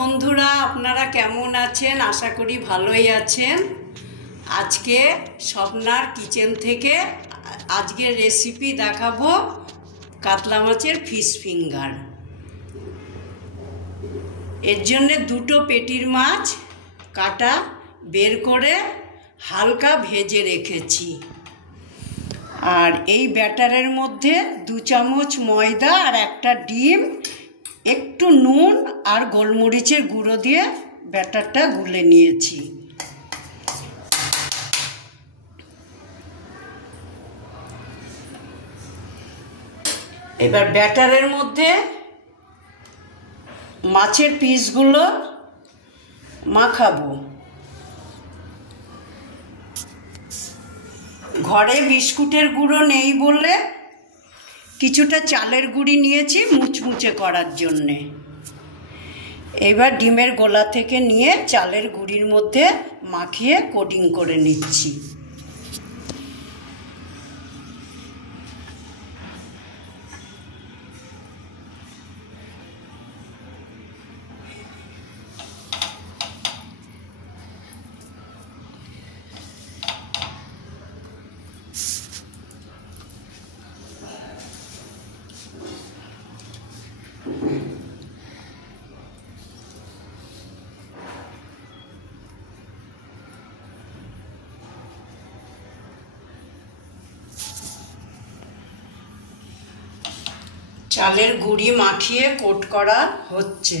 বন্ধুরা, আপনারা কেমন আছেন? আশা করি ভালোই আছেন। আজকে স্বপ্নার কিচেন থেকে আজকের রেসিপি দেখাবো কাতলা মাছের ফিশ ফিঙ্গার। এর জন্যে দুটো পেটির মাছ কাটা বের করে হালকা ভেজে রেখেছি। আর এই ব্যাটারের মধ্যে 2 চামচ ময়দা আর একটা ডিম, একটু নুন আর গোলমরিচের গুঁড়ো দিয়ে ব্যাটারটা গুলে নিয়েছি। এবার ব্যাটারের মধ্যে মাছের পিসগুলো মাখাবো। ঘরে বিস্কুটের গুঁড়ো নেই বলে কিছুটা চালের গুঁড়ি নিয়েছি মুচমুচে করার জন্যে। এবার ডিমের গোলা থেকে নিয়ে চালের গুঁড়ির মধ্যে মাখিয়ে কোটিং করে নিচ্ছি। চালের গুঁড়ি মাখিয়ে কোট করা হচ্ছে।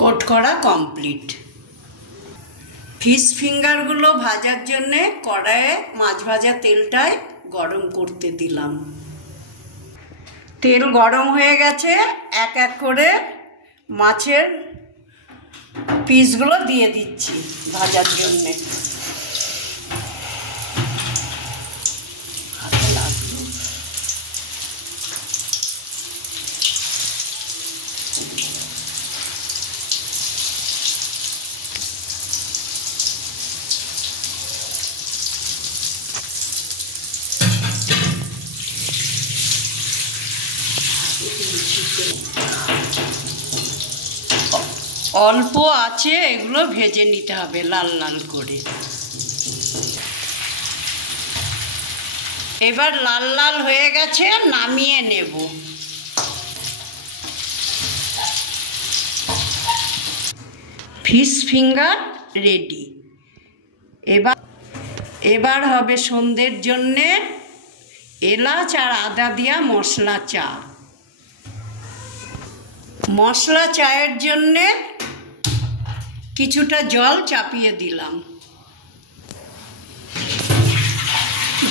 কোট করা কমপ্লিট। ফিশ ফিঙ্গারগুলো ভাজার জন্যে কড়াইয়ে মাছ ভাজা তেলটায় গরম করতে দিলাম। তেল গরম হয়ে গেছে, এক এক করে মাছের পিসগুলো দিয়ে দিচ্ছি ভাজার জন্যে। অল্প আছে এগুলো ভেজে নিতে হবে লাল লাল করে। এবার লাল লাল হয়ে গেছে, নামিয়ে নেব। Fish finger ready. এবার হবে সন্ধ্যের জন্যে এলাচ আর আদা দিয়া মশলা চা। মশলা চায়ের জন্যে কিছুটা জল চাপিয়ে দিলাম।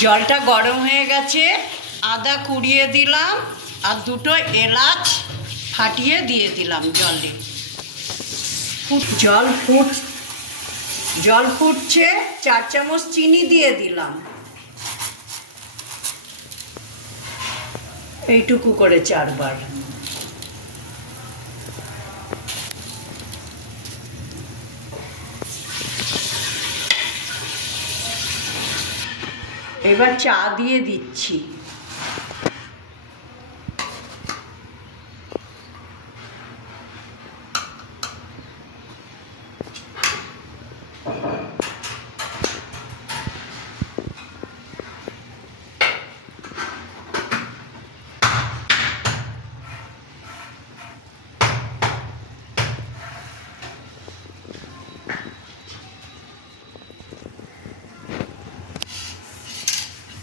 জলটা গরম হয়ে গেছে, আদা কুড়িয়ে দিলাম আর দুটো এলাচ ফাটিয়ে দিয়ে দিলাম জলে। জল ফুটছে, 4 চামচ চিনি দিয়ে দিলাম। এইটুকু করে 4 বার। এবার চা দিয়ে দিচ্ছি।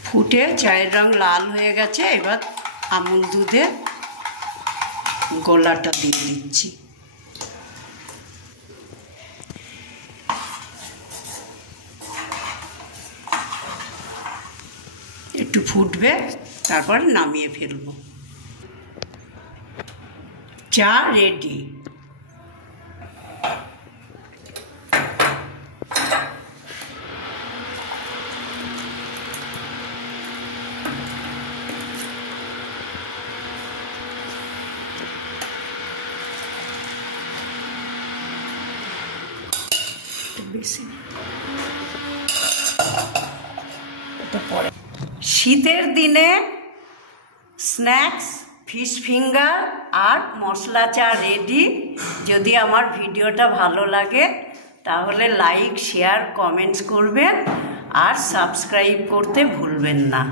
ফুটে চায়ের রং লাল হয়ে গেছে, এবার আমুল দুধে গোলাটা দিয়ে দিচ্ছি। একটু ফুটবে, তারপর নামিয়ে ফেলবো। চা রেডি। শীতের দিনে স্ন্যাক্স ফিশ ফিঙ্গার আর মশলা চা রেডি। যদি আমার ভিডিওটা ভালো লাগে তাহলে লাইক, শেয়ার, কমেন্টস করবেন আর সাবস্ক্রাইব করতে ভুলবেন না।